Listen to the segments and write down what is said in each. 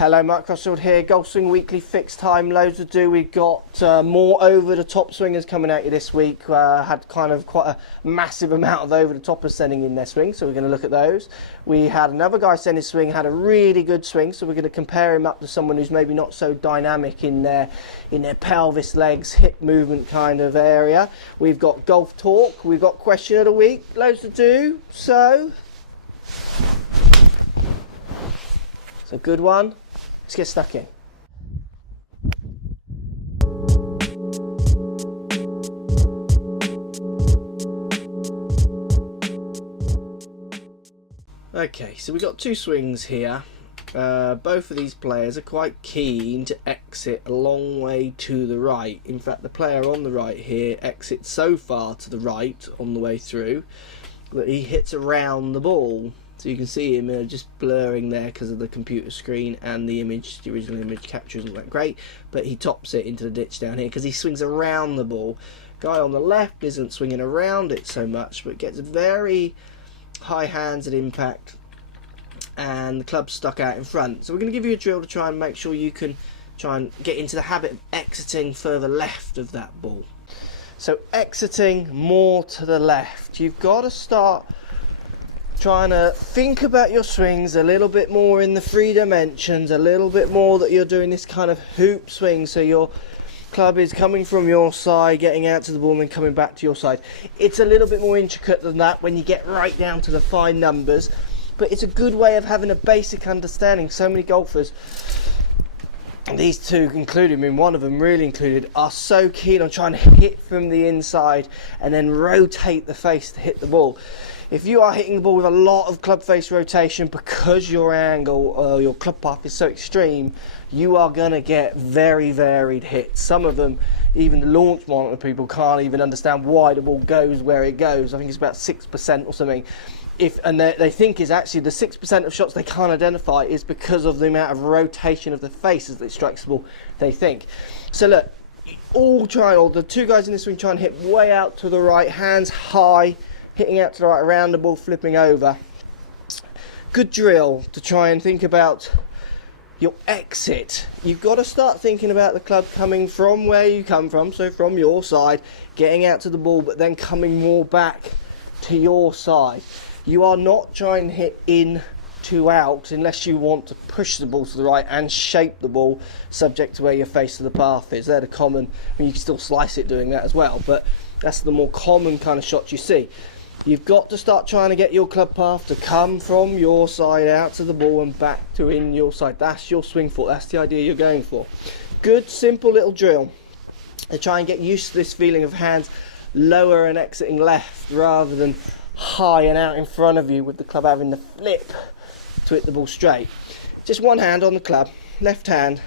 Hello, Mark Crossfield here, Golf Swing Weekly, fixed time, loads to do. We've got more over-the-top swingers coming at you this week. Had kind of quite a massive amount of over-the-toppers sending in their swing, so we're going to look at those. We had another guy send his swing, had a really good swing, so we're going to compare him up to someone who's maybe not so dynamic in their pelvis, legs, hip movement kind of area. We've got golf talk, we've got question of the week, loads to do, so it's a good one. Let's get stuck in. Okay, so we've got two swings here. Both of these players are quite keen to exit a long way to the right. In fact, the player on the right here exits so far to the right on the way through that he hits around the ball. So you can see him just blurring there because of the computer screen, and the image, the original image capture isn't that great, but he tops it into the ditch down here because he swings around the ball. Guy on the left isn't swinging around it so much, but gets very high hands at impact, and the club's stuck out in front. So we're going to give you a drill to try and make sure you can try and get into the habit of exiting further left of that ball. So exiting more to the left, you've got to start trying to think about your swings a little bit more in the three dimensions, a little bit more that you're doing this kind of hoop swing, so your club is coming from your side, getting out to the ball and then coming back to your side. It's a little bit more intricate than that when you get right down to the fine numbers, but it's a good way of having a basic understanding. So many golfers, these two included, I mean one of them really included, are so keen on trying to hit from the inside and then rotate the face to hit the ball. If you are hitting the ball with a lot of club face rotation because your angle or your club path is so extreme, you are going to get very varied hits. Some of them, even the launch monitor people can't even understand why the ball goes where it goes. I think it's about 6% or something. And they think is actually the 6% of shots they can't identify is because of the amount of rotation of the face as it strikes the ball, they think. So look, the two guys in this swing try and hit way out to the right, hands high, hitting out to the right, around the ball, flipping over. Good drill to try and think about your exit. You've got to start thinking about the club coming from where you come from, so from your side, getting out to the ball, but then coming more back to your side. You are not trying to hit in to out unless you want to push the ball to the right and shape the ball subject to where your face of the path is. They're the common, I mean you can still slice it doing that as well, but that's the more common kind of shots you see. You've got to start trying to get your club path to come from your side out to the ball and back to in your side. That's your swing thought. That's the idea you're going for. Good, simple little drill to try and get used to this feeling of hands lower and exiting left rather than high and out in front of you with the club having the flip to hit the ball straight. Just one hand on the club, left hand.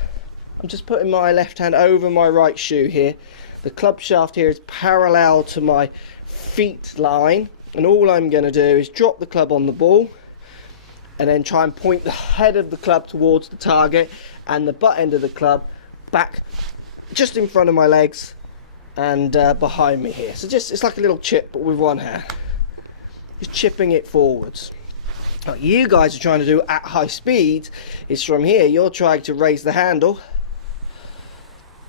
I'm just putting my left hand over my right shoe here. The club shaft here is parallel to my feet line. And all I'm going to do is drop the club on the ball and then try and point the head of the club towards the target and the butt end of the club back just in front of my legs and behind me here. So it's like a little chip but with one hand. Just chipping it forwards. What you guys are trying to do at high speed is from here you're trying to raise the handle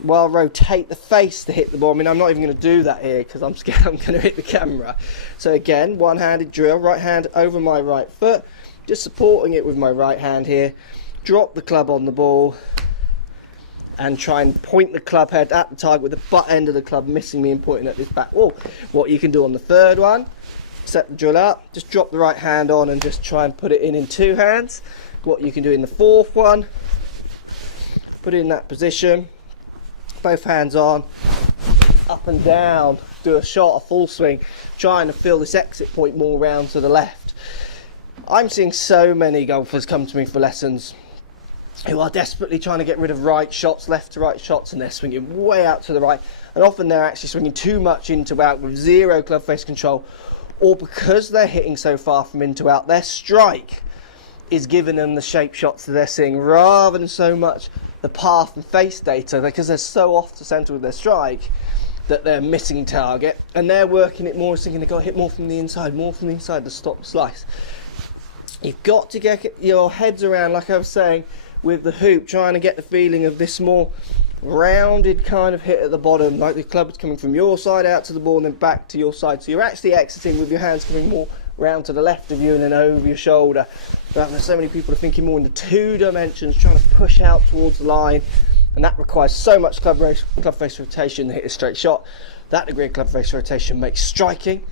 while rotate the face to hit the ball. I mean, I'm not even going to do that here because I'm scared I'm going to hit the camera. So again, one-handed drill, right hand over my right foot, just supporting it with my right hand here, drop the club on the ball and try and point the club head at the target with the butt end of the club missing me and pointing at this back wall. What you can do on the third one, set the drill up, just drop the right hand on and just try and put it in two hands. What you can do in the fourth one, put it in that position, both hands on, up and down, do a shot, a full swing, trying to feel this exit point more round to the left. I'm seeing so many golfers come to me for lessons who are desperately trying to get rid of right shots, left to right shots, and they're swinging way out to the right, and often they're actually swinging too much in to out with zero club face control, or because they're hitting so far from in to out, their strike is giving them the shape shots that they're seeing rather than so much the path and face data, because they're so off to centre with their strike that they're missing target and they're working it more, thinking they've got to hit more from the inside to stop the slice. You've got to get your heads around, like I was saying, with the hoop, trying to get the feeling of this more rounded kind of hit at the bottom, like the club is coming from your side out to the ball and then back to your side. So you're actually exiting with your hands coming more round to the left of you and then over your shoulder. But so many people are thinking more in the 2 dimensions, trying to push out towards the line, and that requires so much club face rotation to hit a straight shot. That degree of club face rotation makes striking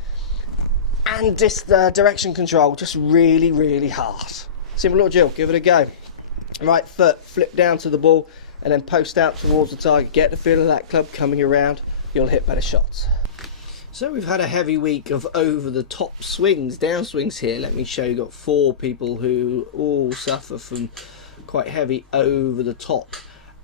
and this direction control just really, really hard. Simple little drill, give it a go. Right foot, flip down to the ball and then post out towards the target. Get the feel of that club coming around, you'll hit better shots. So we've had a heavy week of over the top swings, downswings here. Let me show you, got 4 people who all suffer from quite heavy over the top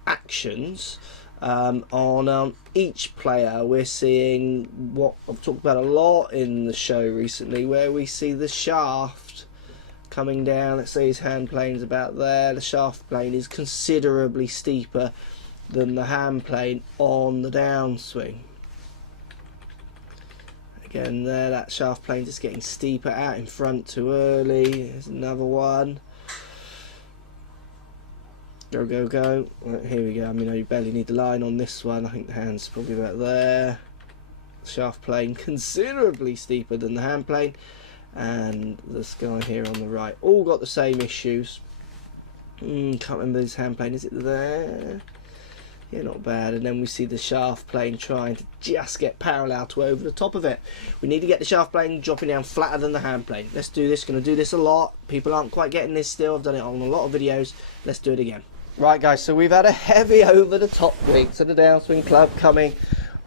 actions. On each player we're seeing what I've talked about a lot in the show recently, where we see the shaft coming down. Let's say his hand plane's about there. The shaft plane is considerably steeper than the hand plane on the downswing. Again there, that shaft plane just getting steeper out in front too early. There's another one. Go, go, go. Right, here we go. I mean, you barely need the line on this one. I think the hand's probably about there. Shaft plane considerably steeper than the hand plane. And this guy here on the right. All got the same issues. Can't remember his hand plane. Is it there? Yeah, not bad. And then we see the shaft plane trying to just get parallel to over the top of it. We need to get the shaft plane dropping down flatter than the hand plane. Let's do this. Going to do this a lot. People aren't quite getting this still. I've done it on a lot of videos. Let's do it again. Right guys, so we've had a heavy over the top week. So the downswing club coming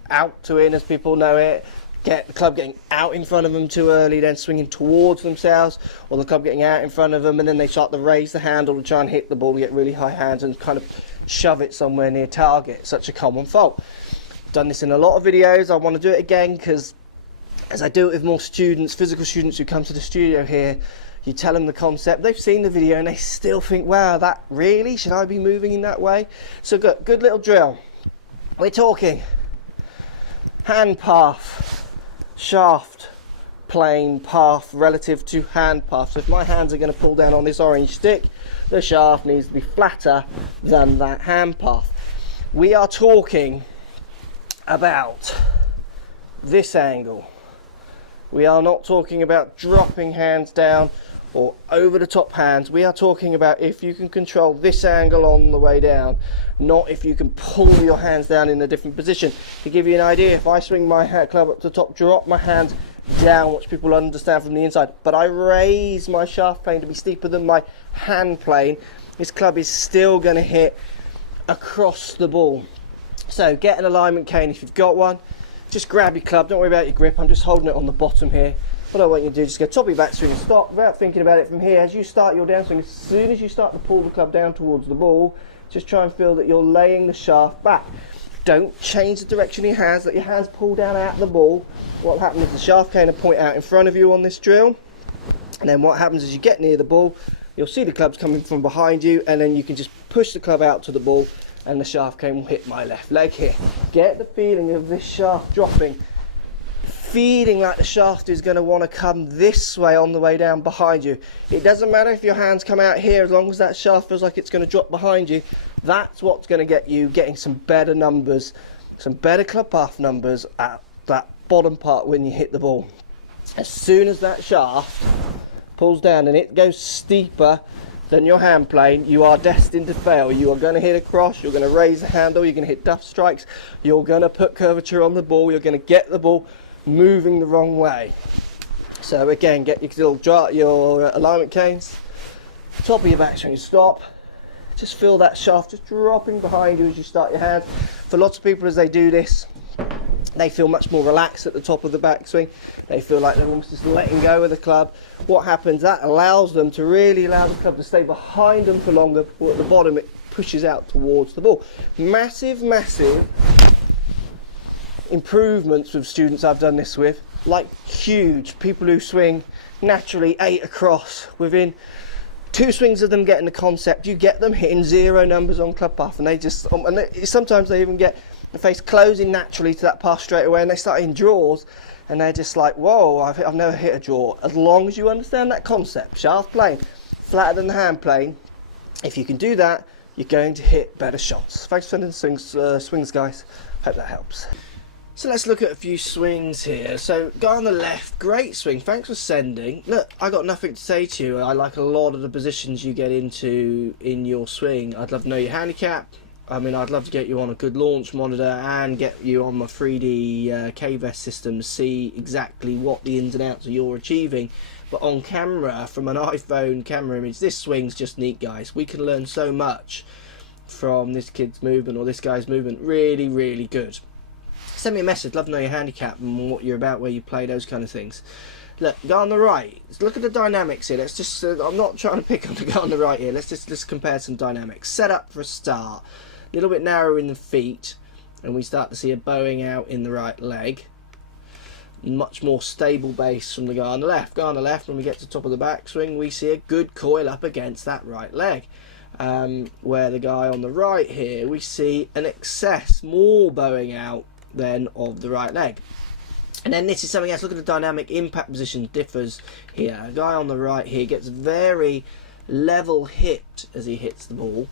out to in, as people know it. Get the club getting out in front of them too early, then swinging towards themselves, or the club getting out in front of them and then they start to raise the handle to try and hit the ball, get really high hands and kind of shove it somewhere near target. Such a common fault. Done this in a lot of videos. I want to do it again because as I do it with more students, physical students who come to the studio here, you tell them the concept, they've seen the video and they still think, wow, that really, should I be moving in that way? So good little drill. We're talking hand path, shaft plane path relative to hand path. So if my hands are going to pull down on this orange stick, the shaft needs to be flatter than that hand path. We are talking about this angle. We are not talking about dropping hands down or over the top hands. We are talking about if you can control this angle on the way down, not if you can pull your hands down in a different position. To give you an idea, if I swing my club up to the top, drop my hands down, which people understand from the inside, but I raise my shaft plane to be steeper than my hand plane, this club is still going to hit across the ball. So get an alignment cane if you've got one. Just grab your club, don't worry about your grip. I'm just holding it on the bottom here. What I want you to do is just go top of your backswing and stop without thinking about it from here. As you start your downswing, as soon as you start to pull the club down towards the ball, just try and feel that you're laying the shaft back. Don't change the direction of your hands, let your hands pull down out of the ball. What happens is the shaft cane will point out in front of you on this drill. And then what happens is you get near the ball, you'll see the clubs coming from behind you, and then you can just push the club out to the ball and the shaft cane will hit my left leg here. Get the feeling of this shaft dropping, feeling like the shaft is going to want to come this way on the way down behind you. It doesn't matter if your hands come out here, as long as that shaft feels like it's going to drop behind you. That's what's going to get you getting some better numbers, some better club path numbers at that bottom part when you hit the ball. As soon as that shaft pulls down and it goes steeper than your hand plane, you are destined to fail. You are going to hit a cross, you're going to raise the handle, you're going to hit duff strikes, you're going to put curvature on the ball, you're going to get the ball moving the wrong way. So again, get your alignment canes, top of your backswing, stop. Just feel that shaft just dropping behind you as you start your hands. For lots of people, as they do this, they feel much more relaxed at the top of the backswing. They feel like they're almost just letting go of the club. What happens, that allows them to really allow the club to stay behind them for longer, but at the bottom it pushes out towards the ball. Massive, massive improvements with students I've done this with, like huge. People who swing naturally 8 across, within 2 swings of them getting the concept, you get them hitting 0 numbers on club path, and they just sometimes they even get the face closing naturally to that path straight away, and they start in draws and they're just like, whoa, I've never hit a draw. As long as you understand that concept, shaft plane flatter than the hand plane, if you can do that, you're going to hit better shots. Thanks for sending swings, guys. Hope that helps. So let's look at a few swings here. So guy on the left, great swing. Thanks for sending. Look, I got nothing to say to you. I like a lot of the positions you get into in your swing. I'd love to know your handicap. I mean, I'd love to get you on a good launch monitor and get you on my 3D K-Vest system to see exactly what the ins and outs of you're achieving. But on camera, from an iPhone camera image, this swing's just neat, guys. We can learn so much from this kid's movement or this guy's movement. Really, really good. Send me a message. Love to know your handicap and what you're about, where you play, those kind of things. Look, guy on the right. Look at the dynamics here. Let's just. I'm not trying to pick on the guy on the right here. Let's compare some dynamics. Set up for a start. A little bit narrower in the feet, and we start to see a bowing out in the right leg. Much more stable base from the guy on the left. Guy on the left, when we get to the top of the backswing, we see a good coil up against that right leg. Where the guy on the right here, we see an excess, more bowing out then of the right leg. And then this is something else. Look at the dynamic impact position differs here. A guy on the right here gets very level hipped as he hits the ball,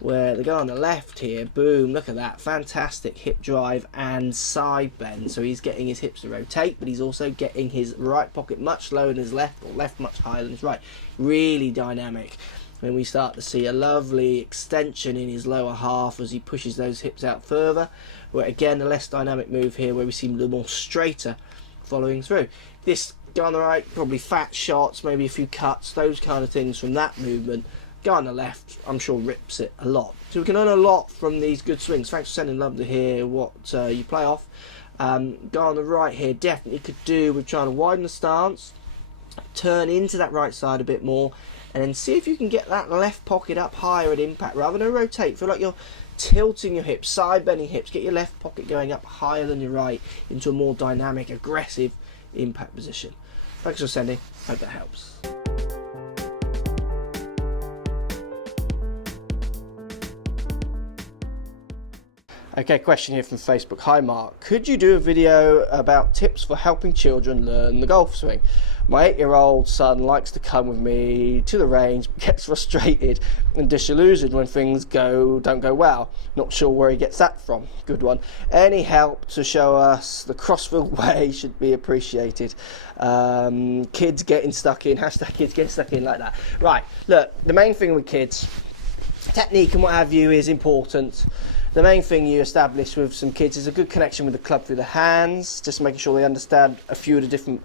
where the guy on the left here, boom, look at that, fantastic hip drive and side bend. So he's getting his hips to rotate, but he's also getting his right pocket much lower than his left, or left much higher than his right. Really dynamic. And we start to see a lovely extension in his lower half as he pushes those hips out further. Where again, a less dynamic move here, where we see a little more straighter following through. This guy on the right, probably fat shots, maybe a few cuts, those kind of things from that movement. Guy on the left, I'm sure, rips it a lot. So we can learn a lot from these good swings. Thanks for sending. Love to hear what you play off. Guy on the right here definitely could do with trying to widen the stance, turn into that right side a bit more, and then see if you can get that left pocket up higher at impact rather than rotate. Feel like you're tilting your hips, side bending hips. Get your left pocket going up higher than your right into a more dynamic, aggressive impact position. Thanks for sending. Hope that helps. Okay, question here from Facebook. Hi Mark, could you do a video about tips for helping children learn the golf swing? My 8-year-old son likes to come with me to the range, gets frustrated and disillusioned when things don't go well. Not sure where he gets that from. Good one. Any help to show us the Crossfield way should be appreciated. Kids getting stuck in, hashtag kids getting stuck in like that. Right, look, the main thing with kids, technique and what have you is important. The main thing you establish with some kids is a good connection with the club through the hands, just making sure they understand a few of the different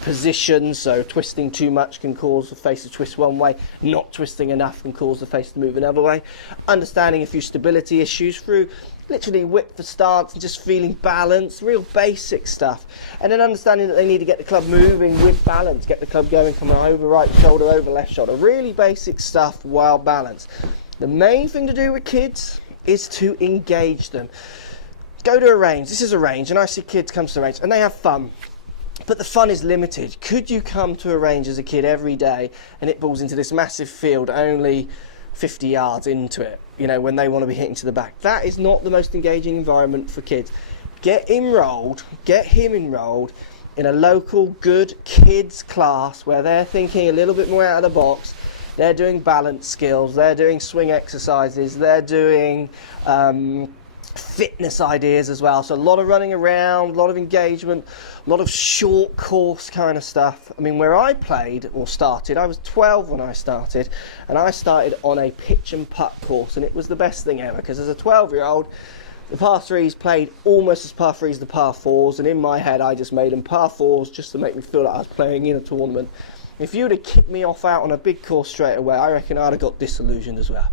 positions. So twisting too much can cause the face to twist one way, not twisting enough can cause the face to move another way. Understanding a few stability issues through literally width for stance and just feeling balance, real basic stuff. And then understanding that they need to get the club moving with balance, get the club going, coming over right shoulder, over left shoulder. Really basic stuff while balanced. The main thing to do with kids is to engage them. Go to a range. This is a range, and I see kids come to the range and they have fun, but the fun is limited. Could you come to a range as a kid every day and hit balls into this massive field only 50 yards into it, you know, when they want to be hitting to the back? That is not the most engaging environment for kids. Get him enrolled in a local good kids class where they're thinking a little bit more out of the box. They're doing balance skills, they're doing swing exercises, they're doing fitness ideas as well. So a lot of running around, a lot of engagement, a lot of short course kind of stuff. I mean, where I played or started, I was 12 when I started, and I started on a pitch and putt course, and it was the best thing ever, because as a 12-year-old, the par 3s played almost as par 3s as the par 4s, and in my head I just made them par 4s just to make me feel like I was playing in a tournament. If you would have kicked me off out on a big course straight away, I reckon I'd have got disillusioned as well.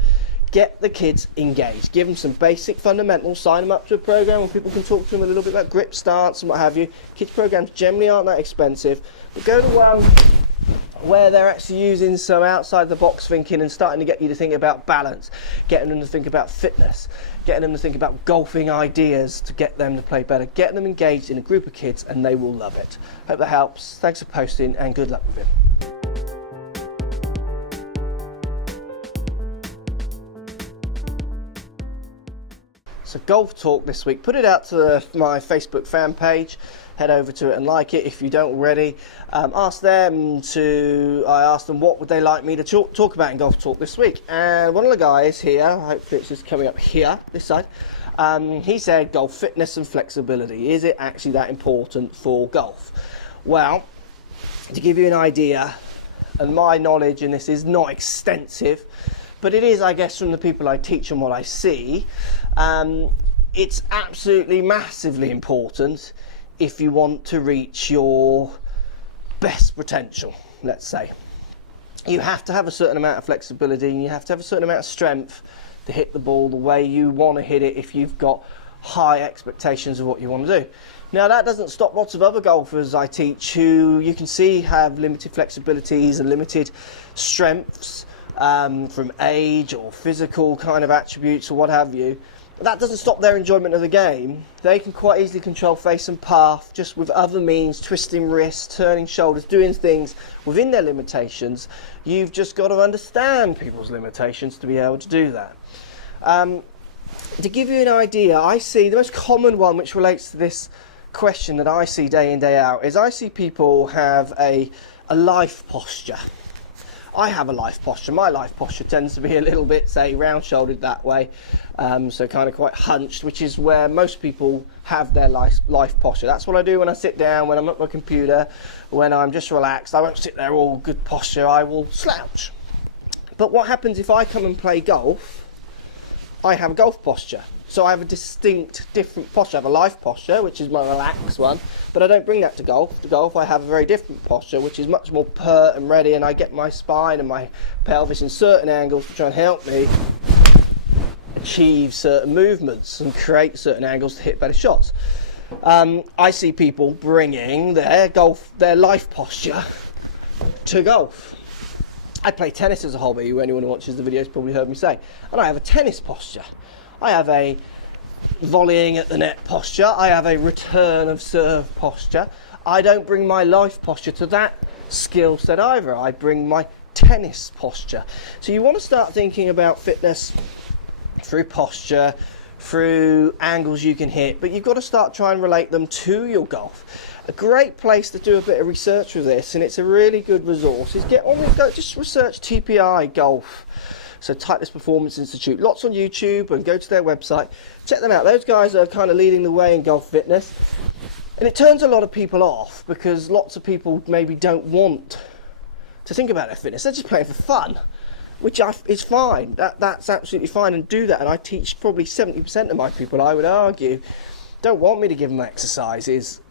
Get the kids engaged. Give them some basic fundamentals. Sign them up to a program where people can talk to them a little bit about grip, stance and what have you. Kids programs generally aren't that expensive, but go to one where they're actually using some outside the box thinking and starting to get you to think about balance, getting them to think about fitness, getting them to think about golfing ideas to get them to play better. Get them engaged in a group of kids and they will love it. Hope that helps. Thanks for posting and good luck with it. So Golf Talk this week, put it out to my Facebook fan page, head over to it and like it if you don't already. I asked them what would they like me to talk about in Golf Talk this week, and one of the guys here, hopefully it's just coming up here, this side, he said golf fitness and flexibility. Is it actually that important for golf? Well, to give you an idea, and my knowledge in this is not extensive, but it is, I guess, from the people I teach and what I see, it's absolutely massively important if you want to reach your best potential, let's say. You have to have a certain amount of flexibility, and you have to have a certain amount of strength to hit the ball the way you want to hit it if you've got high expectations of what you want to do. Now, that doesn't stop lots of other golfers I teach who you can see have limited flexibilities and limited strengths from age or physical kind of attributes or what have you. That doesn't stop their enjoyment of the game. They can quite easily control face and path just with other means, twisting wrists, turning shoulders, doing things within their limitations. You've just got to understand people's limitations to be able to do that. To give you an idea, I see the most common one which relates to this question that I see day in, day out, is I see people have a life posture. I have a life posture. My life posture tends to be a little bit, say, round-shouldered that way, so kind of quite hunched, which is where most people have their life posture. That's what I do when I sit down, when I'm at my computer, when I'm just relaxed. I won't sit there all good posture. I will slouch. But what happens if I come and play golf? I have a golf posture. So I have a distinct, different posture. I have a life posture, which is my relaxed one, but I don't bring that to golf. To golf, I have a very different posture, which is much more pert and ready, and I get my spine and my pelvis in certain angles to try and help me achieve certain movements and create certain angles to hit better shots. I see people bringing their life posture to golf. I play tennis as a hobby. Anyone who watches the videos probably heard me say, and I have a tennis posture. I have a volleying at the net posture. I have a return of serve posture. I don't bring my life posture to that skill set either. I bring my tennis posture. So you want to start thinking about fitness through posture, through angles you can hit, but you've got to start trying to relate them to your golf. A great place to do a bit of research with this, and it's a really good resource, is just research TPI Golf. So Titleist Performance Institute, lots on YouTube, and go to their website, check them out. Those guys are kind of leading the way in golf fitness, and it turns a lot of people off because lots of people maybe don't want to think about their fitness. They're just playing for fun, which is fine. That's absolutely fine, and do that. And I teach probably 70% of my people, I would argue, don't want me to give them exercises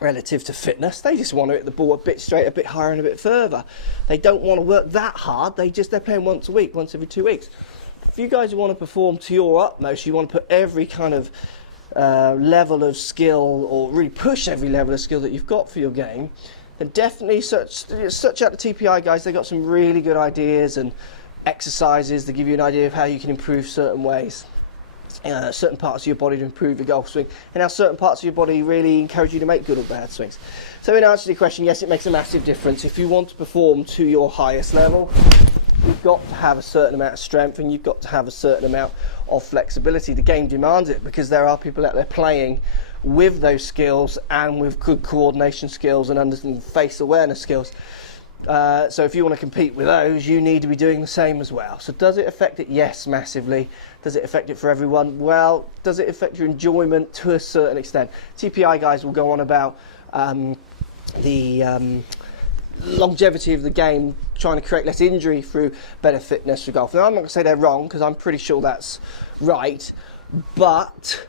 relative to fitness. They just want to hit the ball a bit straight, a bit higher and a bit further. They don't want to work that hard. They're playing once a week, once every 2 weeks. If you guys want to perform to your utmost, you want to put every kind of level of skill, or really push every level of skill that you've got for your game, then definitely search out the TPI guys. They've got some really good ideas and exercises that give you an idea of how you can improve certain ways. Certain parts of your body to improve your golf swing, and how certain parts of your body really encourage you to make good or bad swings. So in answer to your question, yes, it makes a massive difference. If you want to perform to your highest level, you've got to have a certain amount of strength, and you've got to have a certain amount of flexibility. The game demands it, because there are people out there playing with those skills and with good coordination skills and face awareness skills. So if you want to compete with those, you need to be doing the same as well. So does it affect it? Yes, massively. Does it affect it for everyone? Well, does it affect your enjoyment? To a certain extent. TPI guys will go on about the longevity of the game, trying to create less injury through better fitness for golf. Now, I'm not going to say they're wrong, because I'm pretty sure that's right, but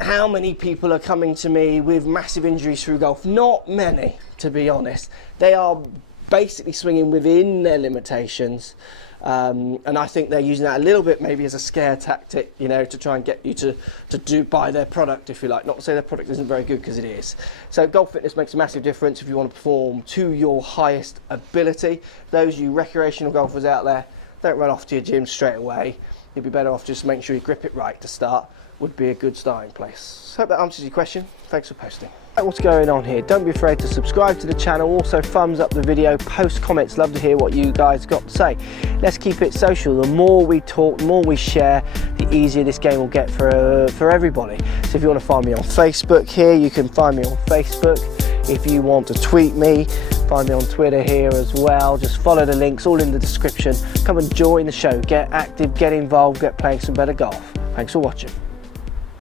how many people are coming to me with massive injuries through golf? Not many, to be honest. They are basically swinging within their limitations, and I think they're using that a little bit maybe as a scare tactic, to try and get you to buy their product, if you like. Not to say their product isn't very good, because it is. So golf fitness makes a massive difference if you want to perform to your highest ability. Those you recreational golfers out there, don't run off to your gym straight away. You'd be better off just making sure you grip it right to start. would be a good starting place. Hope that answers your question. Thanks for posting. What's going on here? Don't be afraid to subscribe to the channel. Also thumbs up the video, post comments. Love to hear what you guys got to say. Let's keep it social. The more we talk, the more we share, the easier this game will get for everybody. So if you want to find me on Facebook here, you can find me on Facebook. If you want to tweet me, find me on Twitter here as well. Just follow the links, all in the description. Come and join the show. Get active, get involved, get playing some better golf. Thanks for watching.